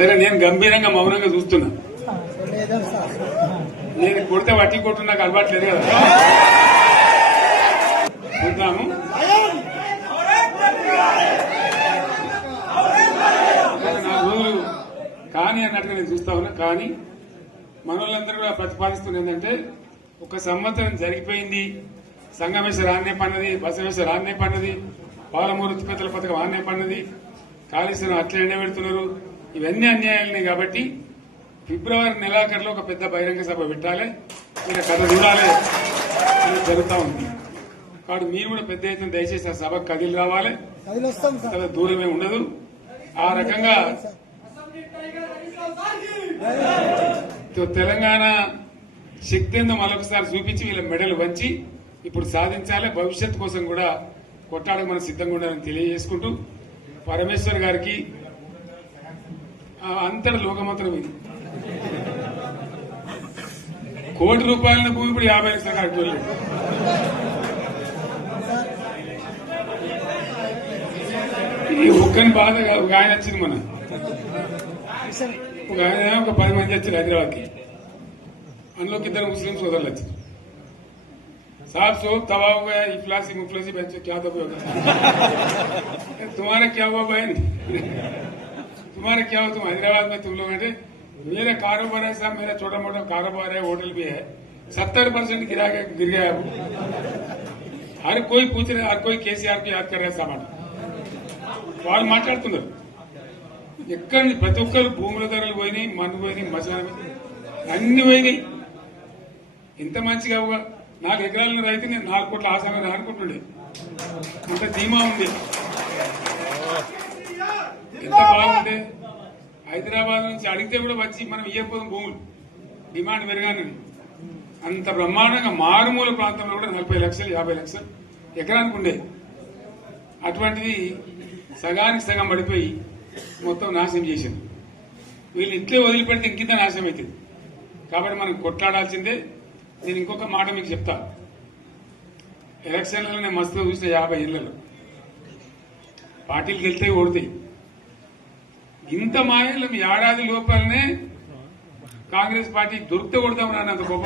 సరే నేను గంభీరంగా మౌనంగా చూస్తున్నా. నేను కొడితే వట్టి కొట్టు నాకు అలవాట్లేదు కదా. చూద్దాము. నా రోజులు కానీ అన్నట్టుగా నేను చూస్తా ఉన్నా. కానీ మనోళ్ళందరూ కూడా ప్రతిపాదిస్తున్న ఏంటంటే, ఒక సంవత్సరం జరిగిపోయింది, సంగమేశ్వర ఆన్నే పన్నది, బసవేశ్వర ఆన్నే పన్నది, పాలమూరు ఉత్పత్తుల పథకం ఆన్నే పన్నది, కాళేశ్వరం అట్లే ఎండబెడుతున్నారు, ఇవన్నీ అన్యాయాలని. కాబట్టి ఫిబ్రవరి నెలాఖరులో ఒక పెద్ద బహిరంగ సభ పెట్టాలి, మీరు కథ చూడాలి అని జరుగుతూ ఉంది. కాబట్టి మీరు కూడా పెద్ద ఎత్తున దయచేసి ఆ సభకు కదిలి రావాలి, చాలా దూరమే ఉండదు. ఆ రకంగా తెలంగాణ శక్తి ఏందో మరొకసారి చూపించి వీళ్ళ మెడలు వంచి ఇప్పుడు సాధించాలి. భవిష్యత్ కోసం కూడా కొట్టాడకు మనం సిద్ధంగా ఉండాలని తెలియజేసుకుంటూ, పరమేశ్వర్ గారికి అంతటి లోకమంతరం ఇది. కోటి రూపాయల భూమి ఇప్పుడు 50 లక్షల కట్టుకోలేదు. ఈ ఒక్కని బాధ ఒక ఆయన వచ్చింది, మన ఒక ఆయన ఒక 10 మంది వచ్చారు హైదరాబాద్కి. అందులోకి 2 ముస్లిం సోదరులు వచ్చారు. साहब सोब तबाह हो गया, इफलासी मुफलसी बच्चे क्या दबे हो गए. तुम्हारा क्या हुआ बहन, तुम्हारा क्या हुआ, तुम हैदराबाद में तुम लोग हैं. मेरा कारोबार है साहब, मेरा छोटा मोटा कारोबार है, होटल भी है, 70% गिर गया. हर कोई पूछ रहे, हर कोई केसीआर को याद कर रहे सामान. వాళ్ళు మాట్లాడుతున్నారు. ఎక్కడ ప్రతి ఒక్కరు భూముల ధరలు పోయినాయి, మన్ను పోయినాయి, మసాలా అన్ని పోయినాయి. ఇంత మంచిగా 4 ఎకరాల రైతు నేను 4 కోట్ల ఆసామని అనుకుంటుండే. అంత ధీమా ఉంది, ఎంత బాగుంటే. హైదరాబాద్ నుంచి అడిగితే కూడా వచ్చి మనం ఇయ్యకపోదాం భూములు, డిమాండ్ పెరగానని. అంత బ్రహ్మాండంగా మారుమూల ప్రాంతంలో కూడా 40 లక్షలు 50 లక్షలు ఎకరానికి ఉండే. అటువంటిది సగానికి సగం పడిపోయి మొత్తం నాశనం చేశారు. వీళ్ళు ఇట్లే వదిలిపెడితే ఇంకింత నాశనం అవుతుంది. కాబట్టి మనం కొట్లాడాల్సిందే. నేను ఇంకొక మాట మీకు చెప్తా. ఎలక్షన్లలో నేను మస్తుగా చూసిన 50 ఏళ్లలో పార్టీలు గెలితే ఓడతాయి. ఇంత మాయలు ఏడాది లోపలనే కాంగ్రెస్ పార్టీ దొరికితే కొడతాం రాని అంత గొప్ప.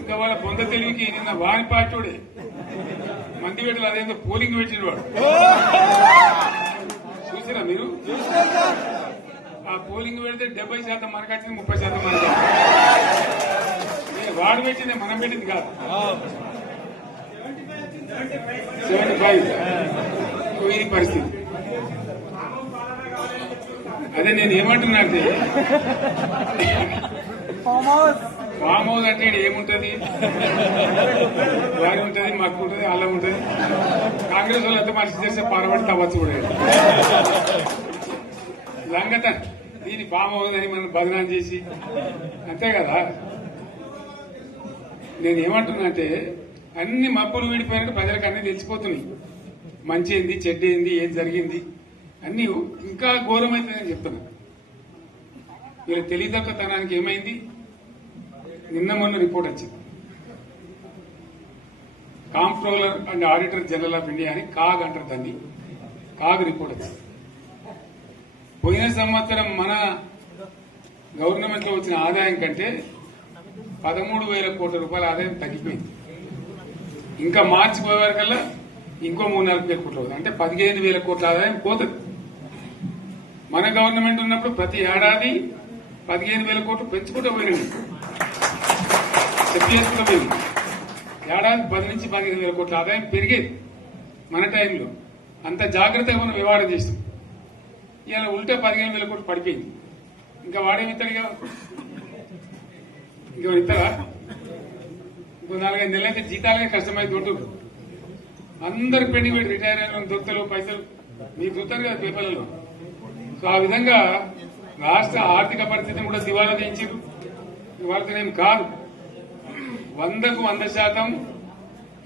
ఇంకా వాళ్ళ పొంద తెలివికి నిన్న వారి పార్టీ వాడే మంది పెట్టలు అదేందో పోలింగ్ పెట్టిన వాడు చూసినా మీరు. ఆ పోలింగ్ పెడితే 70% మనకు వచ్చింది, 30% మనకి. వాడు పెట్టింది మనం పెట్టింది కాదు. 75 ఇది పరిస్థితి. అదే నేను ఏమంటున్నా అంటే, ఫామ్ హౌస్ అంటే ఏముంటది, వారి ఉంటది, మాకు ఉంటది, అల్లం ఉంటది. కాంగ్రెస్ వాళ్ళు ఎంత మనిషి చేస్తే పారబడి తవ్వచ్చు కూడా లంగత. దీన్ని ఫామ్ హౌస్ అని మనం బదనాం చేసి అంతే కదా. నేను ఏమంటున్నా అంటే, అన్ని మబ్బులు వీడిపోయినట్టు ప్రజలకు అన్ని తెలిసిపోతున్నాయి. మంచి ఏంది, చెడ్డ ఏంది, ఏం జరిగింది అన్ని ఇంకా ఘోరమైతుందని చెప్తున్నా. వీళ్ళ తెలియదక్కతనానికి ఏమైంది, నిన్న మొన్న రిపోర్ట్ వచ్చింది. Comptroller and auditor general of India అని కాగ్ అంటారు దాన్ని. కాగ్ రిపోర్ట్ వచ్చింది. పోయిన సంవత్సరం మన గవర్నమెంట్ లో వచ్చిన ఆదాయం కంటే 13,000 కోట్ల రూపాయల ఆదాయం తగ్గిపోయింది. ఇంకా మార్చి పోయే వరకల్లా ఇంకో 3-4 కోట్ల అవుతుంది. అంటే 15,000 కోట్ల ఆదాయం పోతుంది. మన గవర్నమెంట్ ఉన్నప్పుడు ప్రతి ఏడాది 15,000 కోట్లు పెంచుకుంటూ పోయినండి, చెప్పేసుకుంటూ పోయింది. ఏడాది 10 నుంచి 15,000 కోట్ల ఆదాయం పెరిగేది మన టైంలో. అంత జాగ్రత్తగా మనం వ్యవహారం చేస్తాం. ఇలా ఉల్టా 15,000 కోట్లు పడిపోయింది. ఇంకా వాడేమిస్తాడుగా, ఇంకా ఇస్తారా? ఇంకో 4-5 నెలలైతే జీతాలే కష్టమైంది. దొరుకుతుంది అందరు పెండింగ్ పెట్టి రిటైర్ అయిన దొరుకుతలు పైసలు మీరు చూస్తారు కదా పేపర్లలో. సో ఆ విధంగా రాష్ట్ర ఆర్థిక పరిస్థితిని కూడా దివాలా తీయించారు. వాళ్ళతోనేం కాదు, 100కు 100%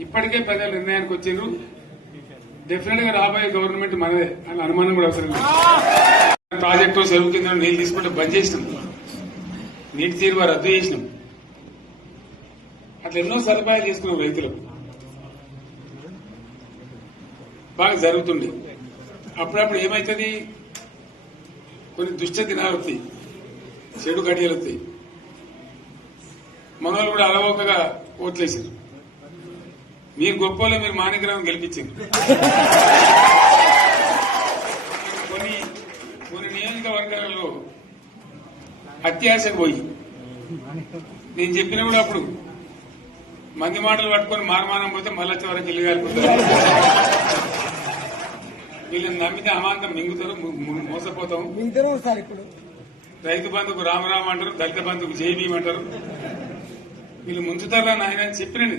ఇప్పటికే ప్రజల నిర్ణయానికి వచ్చిండ్రు. డెఫినెట్ గా రాబోయే గవర్నమెంట్ మనదే అని అనుమానం కూడా అవసరం లేదు. ప్రాజెక్టు చెరువు కింద నీళ్లు తీసుకుంటే బంద్ చేసినాం, నీటి తీరువ రద్దు చేసినాం. అట్లా ఎన్నో సదుపాయాలు చేసుకున్నాం రైతులకు. బాగా జరుగుతుండే. అప్పుడప్పుడు ఏమవుతుంది, కొన్ని దుష్ట దినాలు వస్తాయి, చెడు గడియలు వస్తాయి. మనోళ్ళు కూడా అలవోకగా ఓట్లేసారు. మీరు గొప్పలో మీరు మాణిగ్రహం గెలిపించారు. కొన్ని నియోజకవర్గాలలో అత్యాశకు పోయి నేను చెప్పిన కూడా అప్పుడు మంది మాటలు పట్టుకొని మారమానం పోతే మళ్ళీ వరకు ఇల్లు కాలిపోతారు. వీళ్ళని నమ్మితే అమాంతం మింగుతారు, మోసపోతాం. రైతు బంధుకు రామరామ అంటారు, దళిత బంధుకు జైబీం అంటారు. వీళ్ళు ముంచుతారా నాయన అని చెప్పినండి.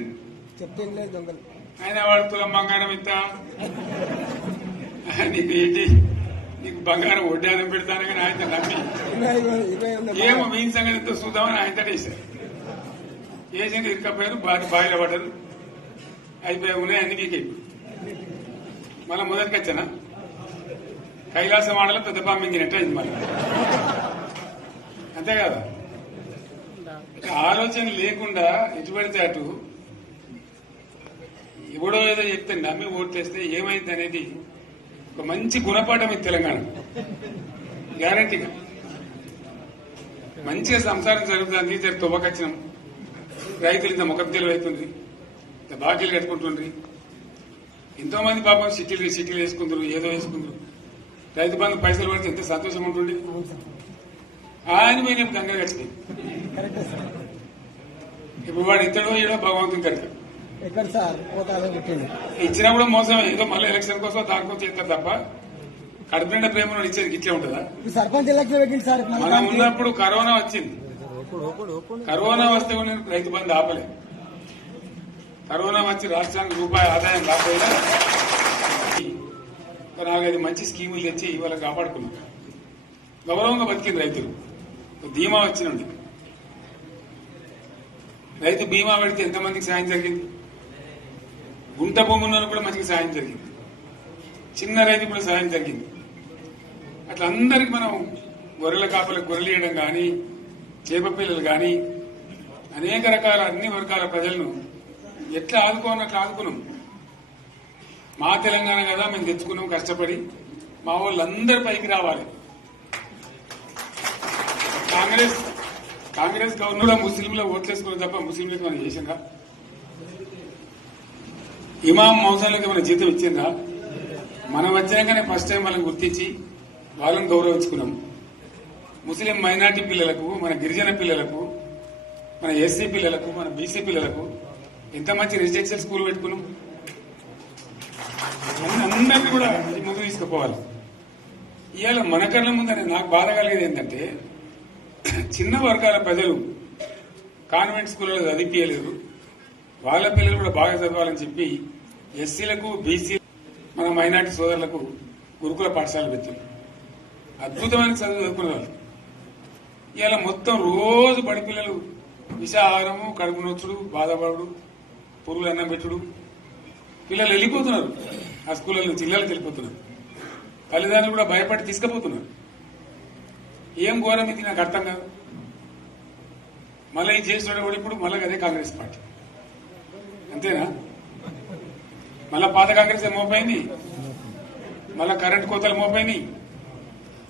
ఆయన వాడు తులం బంగారం ఇస్తా, నీకు ఏంటి, నీకు బంగారం వడ్డానం పెడతాను కానీ ఆయన నమ్మి ఏమో మీ సంగతి ఎంతో చూద్దామని ఆయన వేశారు. వేసింది ఇరుకపోయారు, బాయిల పడ్డారు, అయిపోయి ఉన్నాయి అన్ని వీకే. మళ్ళా మొదటికి వచ్చానా కైలాసం ఆడలో పెద్ద పామింగినట్టు అయింది మళ్ళీ. అంతే కదా, ఆలోచన లేకుండా ఎటు పడితే అటు ఎవడో ఏదో చెప్తే నమ్మి ఓట్లేస్తే ఏమైంది అనేది ఒక మంచి గుణపాఠం ఇది తెలంగాణ. గ్యారంటీగా మంచిగా సంసారం జరుగుతుంది. జర తువ్వకచ్చినాం, రైతులు ఇంత ముఖం తెలివైతుంది, ఇంత బాకీలు కట్టుకుంటుండ్రి. ఎంతో మంది పాపం సిటీలు వేసుకుందరు, ఏదో వేసుకుందరు. రైతు బంధు పైసలు పడితే ఎంత సంతోషం ఉంటుండే. ఆయన పోయి నేను గంగలు కట్టినాయి. ఇప్పుడు వాడు ఇతడో ఏడో భగవంతుని కడతాడు. ఇచ్చినా కూడా మోసం, ఏదో మళ్ళీ ఎలక్షన్ కోసం దానికోసం చేస్తారు తప్ప కడుపు నిండా ప్రేమ ఇచ్చేది ఇట్లే ఉంటుందా? సర్పంచ్ ఎలక్షన్ మనం ఉన్నప్పుడు కరోనా వచ్చింది. కరోనా వస్తే కూడా నేను రైతు బంధు ఆపలే. కరోనా వచ్చి రాష్ట్రానికి రూపాయి ఆదాయం రాకపోయినా 4-5 మంచి స్కీములు తెచ్చి ఇవాళ కాపాడుకున్నాం. గౌరవంగా బతికింది రైతులు. బీమా వచ్చినండి, రైతు బీమా పెడితే ఎంతమందికి సాయం జరిగింది. గుంట భూములను కూడా మంచిగా సాయం జరిగింది. చిన్న రైతు కూడా సాయం జరిగింది. అట్లా అందరికి మనం గొర్రెల కాపలకు గొర్రెలు ఇవ్వడం కానీ, చేప పిల్లలు కానీ, అనేక రకాల అన్ని వర్గాల ప్రజలను ఎట్లా ఆదుకోనట్లు ఆదుకున్నాం. మా తెలంగాణ కదా మేము తెచ్చుకున్నాం కష్టపడి. మా వాళ్ళందరూ పైకి రావాలి. కాంగ్రెస్ గవర్నర్ ముస్లింలో ఓట్లేసుకుని తప్ప ముస్లింలకు మనం చేసిందా? ఇమాం మౌజంలకు మన జీతం ఇచ్చిందా? మనం వచ్చినాకనే ఫస్ట్ టైం వాళ్ళని గుర్తించి వాళ్ళని గౌరవించుకున్నాం. ముస్లిం మైనార్టీ పిల్లలకు, మన గిరిజన పిల్లలకు, మన ఎస్సీ పిల్లలకు, మన బీసీ పిల్లలకు ఎంత మంచి రెసిడెన్షియల్ స్కూల్ పెట్టుకున్నాం. అందరినీ కూడా ముందు తీసుకుపోవాలి. ఇవాళ మన కళ్ళ ముందని నాకు బాధ కలిగేది ఏంటంటే, చిన్న వర్గాల ప్రజలు కాన్వెంట్ స్కూళ్ళలో చదివించలేరు, వాళ్ళ పిల్లలు కూడా బాగా చదవాలని చెప్పి ఎస్సీలకు, బీసీ, మన మైనార్టీ సోదరులకు గురుకుల పాఠశాలలు పెట్టారు. అద్భుతమైన చదువు చదువుకునే వాళ్ళు. ఇవాళ మొత్తం రోజు బడి పిల్లలు విషాహారము, కడుపు నొచ్చుడు, బాధపడు, పురుగులు అన్నం పెట్టుడు. పిల్లలు వెళ్ళిపోతున్నారు, ఆ స్కూళ్ళ నుంచి ఇళ్ళకి వెళ్ళిపోతున్నారు. తల్లిదండ్రులు కూడా భయపడి తీసుకుపోతున్నారు. ఏం ఘోరం ఇది నాకు అర్థం కాదు. మళ్ళీ ఇది చేసిన కూడా ఇప్పుడు మళ్ళీ అదే కాంగ్రెస్ పార్టీ. అంతేనా? మళ్ళా పాత కాంగ్రెస్ మోపైంది, మళ్ళా కరెంటు కోతలు మోపైంది.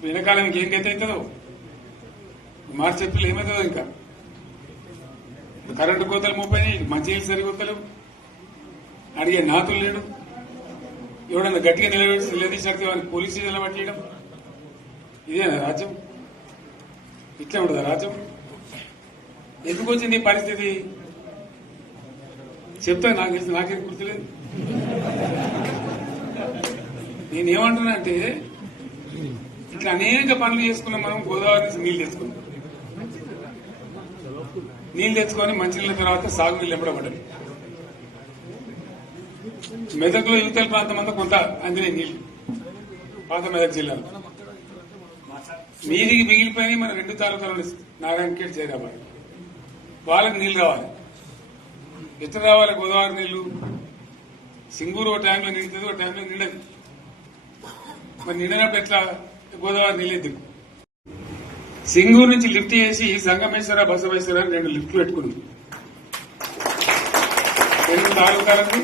వెనకాలం ఇంకేం గతి అవుతుందో, మార్చి ఏప్రిల్ ఏమవుతుందో. ఇంకా కరెంటు కోతలు మోపైనాయి, మంచినీళ్ళు సరికొత్తలేవు, అడిగే నాతులు లేడు. ఎవడన్నా గట్టిగా నిలదీసినట్టు వారికి పోలీస్ స్టేషన్లో పట్టేయడం. ఇదేనా రాజ్యం? ఇట్లా ఉండదా రాజ్యం? ఎందుకు వచ్చింది ఈ పరిస్థితి చెప్తా. నాకేం గుర్తులేదు. నేనేమంటున్నా అంటే, ఇట్లా అనేక పనులు చేసుకున్నాం మనం. గోదావరి నుంచి నీళ్లు తెచ్చుకున్నాం. నీళ్లు తెచ్చుకొని మంచినీళ్ళ తర్వాత సాగునీళ్ళు ఎంపడబడ్డాయి. మెదక్లో యువతల ప్రాంతం అంతా కొంత అందినాయి నీళ్లు, పాత మెదక్ జిల్లాలో. మీదికి మిగిలిపోయినాయి మన 2 తాలూకాలు, నారాయణఖేడ్, జైరాబాద్. వాళ్ళకి నీళ్లు రావాలి. ఎట్లా రావాలి గోదావరి నీళ్లు? సింగూరు ఒక టైంలో నిండుతుంది, ఒక టైంలో నిండదు. మరి నిండినప్పుడు ఎట్లా గోదావరి నీళ్ళు ఎద్దు? సింగూరు నుంచి లిఫ్ట్ చేసి సంగమేశ్వర, బసవేశ్వర 2 లిఫ్ట్లు పెట్టుకున్నాం. 2 తాలూకాలకి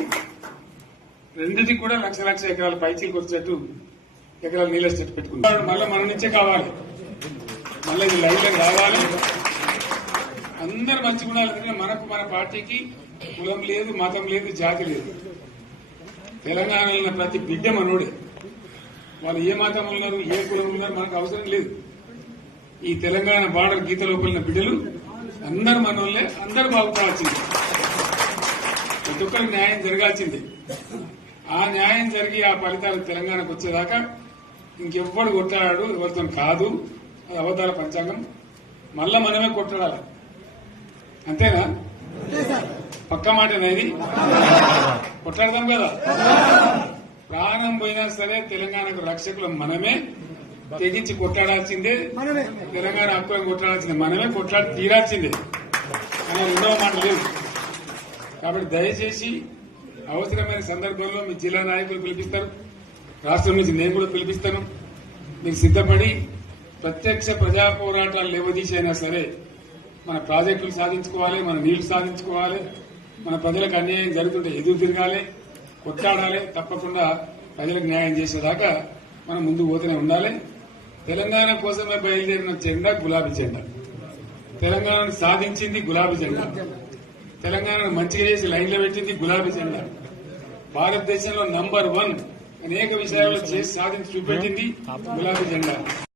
రెండింటికి కూడా లక్ష ఎకరాల పైచీలకు వచ్చేట్టు ఎకరాల నీళ్ళ చెట్టు పెట్టుకుంటారు. మళ్ళీ మన నుంచే కావాలి, మళ్ళీ ఇది లైన్లోకి రావాలి. అందరు మంచిగా ఉండాలి. ఎందుకంటే మనకు మన పార్టీకి కులం లేదు, మతం లేదు, జాతి లేదు. తెలంగాణలో ఉన్న ప్రతి బిడ్డ మనోడే. వాళ్ళు ఏ మతం ఉన్నారు, ఏ కులం ఉన్నారు మనకు అవసరం లేదు. ఈ తెలంగాణ బార్డర్ గీత లోపలిన బిడ్డలు అందరు మనోళ్ళే, అందరు బాగుపడాల్సిందే. ప్రతి ఒక్కరికి న్యాయం జరగాల్సిందే. ఆ న్యాయం జరిగి ఆ ఫలితాలు తెలంగాణకు వచ్చేదాకా ఇంకెవ్వడు కొట్లాడాడు, ఎవరితో కాదు. అది అబద్దాల పంచాంగం. మళ్ళా మనమే కొట్లాడాలి. అంతేనా? పక్క మాట అనేది కొట్లాడదాం కదా. ప్రాణం పోయినా సరే తెలంగాణకు రక్షకులు మనమే. తెగించి కొట్లాడాల్సిందే. తెలంగాణ హక్కులను కొట్లాడాల్సిందే. మనమే కొట్లాడి తీరాల్సిందే అనే రెండవ మాట లేదు. కాబట్టి దయచేసి అవసరమైన సందర్భంలో మీ జిల్లా నాయకులు పిలిపిస్తారు, రాష్ట్రం నుంచి నేను కూడా పిలిపిస్తాను. మీరు సిద్దపడి ప్రత్యక్ష ప్రజా పోరాటాలు లేవదీసైనా సరే మన ప్రాజెక్టులు సాధించుకోవాలి, మన నీళ్లు సాధించుకోవాలి, మన ప్రజలకు అన్యాయం జరుగుతుంటే ఎదురు తిరగాలి, కొట్లాడాలి. తప్పకుండా ప్రజలకు న్యాయం చేసేదాకా మనం ముందుకు పోతూనే ఉండాలి. తెలంగాణ కోసమే బయలుదేరిన జెండా గులాబీ జెండా. తెలంగాణను సాధించింది గులాబీ జెండా. తెలంగాణను మంచిగా చేసి లైన్లో పెట్టింది గులాబీ జెండా. భారతదేశంలో నంబర్ 1 అనేక విషయాల్లో చేసి సాధించి చూపెట్టింది గులాబీ జెండా.